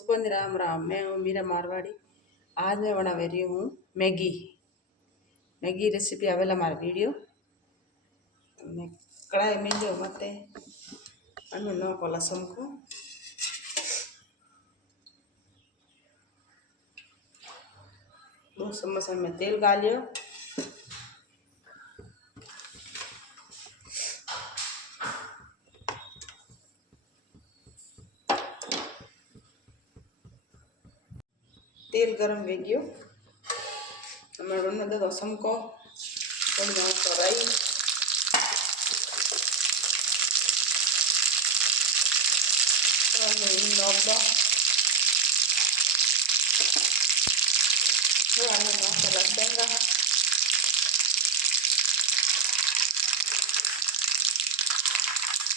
सुबह राम राम। मैं हूँ मीरा मारवाड़ी। आज मैं बनावे रही हूँ मैगी। मैगी रेसिपी आवेला हमारा वीडियो। मैं कढ़ाई में जो मत अनु न को लसम को 2 चम्मच में तेल डालियो। तेल गरम हो गयो। हमारे बने दो रसम को थोड़ी राई नोक दो। थोड़ा लसंगा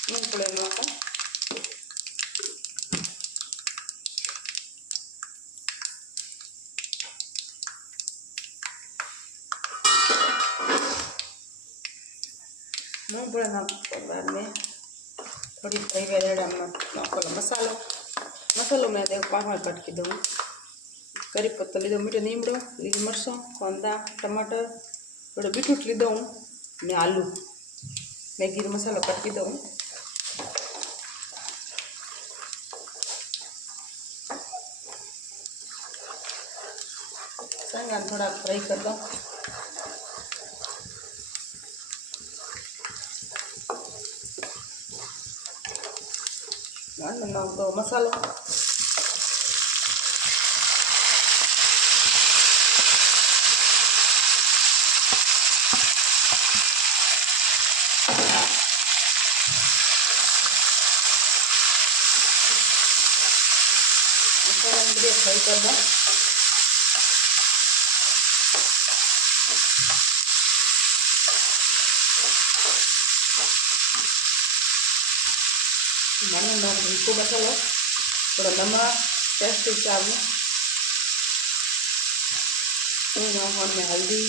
मूंगफली नोक मूंगफली बाद में थोड़ी फ्राई वेड़ा नोको मसालो मसालो मैं देखो 5 कट की दूँ। करी पत्ता लीधो, मीठो नीमड़ो, लीली मरसों, कांदा, टमाटर, थोड़ा बीटरूट लीधो ने आलू मैगी मसालो कट दो। संगा थोड़ा फ्राई कर दो। नोक दो मसालो। मसाला फ्राई कर दो। मैंने को मसालो थोड़ा नमक टेस्ट हिसाब में हल्दी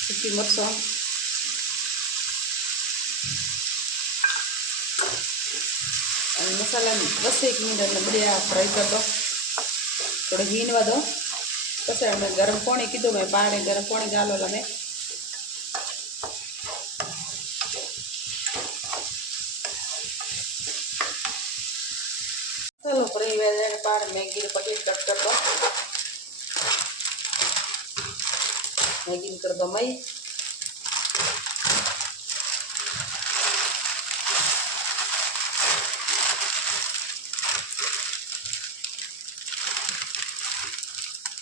सूखी मिर्चों मसाला 10-1 मिनट बढ़िया फ्राई कर दो। थोड़ा हीनवा दो। बस मैं गरम पानी कीधो मैं पानी गरम पानी डालो मैं चलो फ्राई वेजे पार मैगी पकेट कट कर दो। मैगी कर दो मई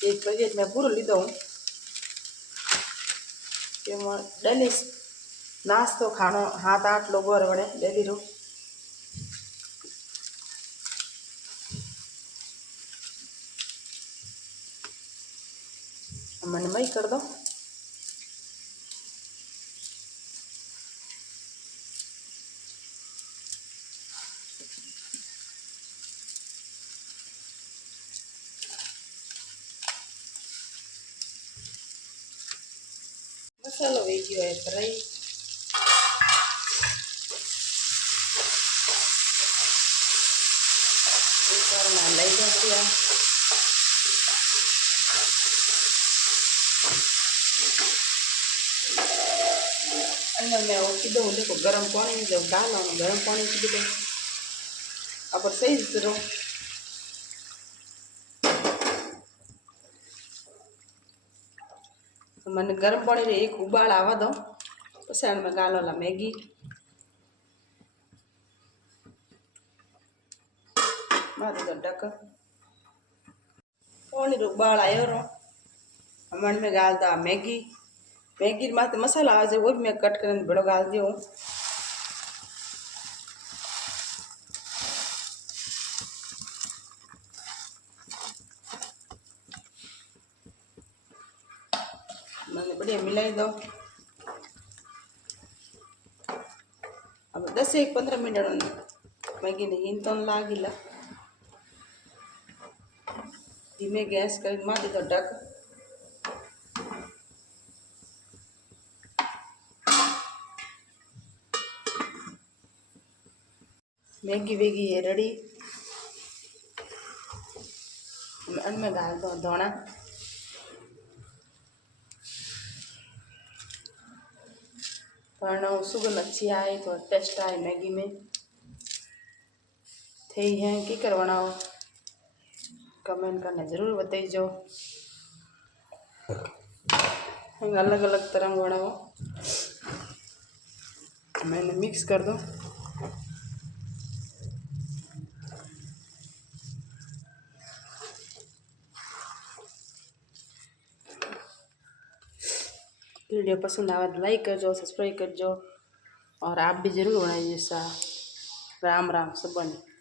एक पैकेट में पूरा लीधो कि डेली नास्तो खानो 7-8 लोगों वड़े डेली रो। मैंने मई कर दो। मसालो वेगी है फ्राई एक बार मैं लाई दो दिया। अंदर मैं वो कीधो देखो गरम पानी जब डालो गरम पानी कीधो अब सही करो। मैंने गरम पानी रे एक उबाल आवा दो पछी में गालोला मैगी मारी दो ढक। पानी रो उबाल आयो रो मन में गाल दा मैगी। मैगी माते मसाला आ जाए वो भी मैं कट कर बड़ो गाल दियो। मैंने बढ़िया मिलाई दो। अब 10-15 मिनट मैगी ने इन तो लागिला धीमे गैस कर मारी दो ढक। मैगी वेगी है रेडी। मैं डाल दो धोना। पर सुगंध अच्छी आए तो टेस्ट आए मैगी में थे हैं की करवाना हो कमेंट करना जरूर बताइजो। अलग अलग तरह बनाओ मैंने मिक्स कर दो। वीडियो पसंद आवे तो लाइक करजो सब्सक्राइब करजो और आप भी जरूर बनाइए सा। राम राम सब बने।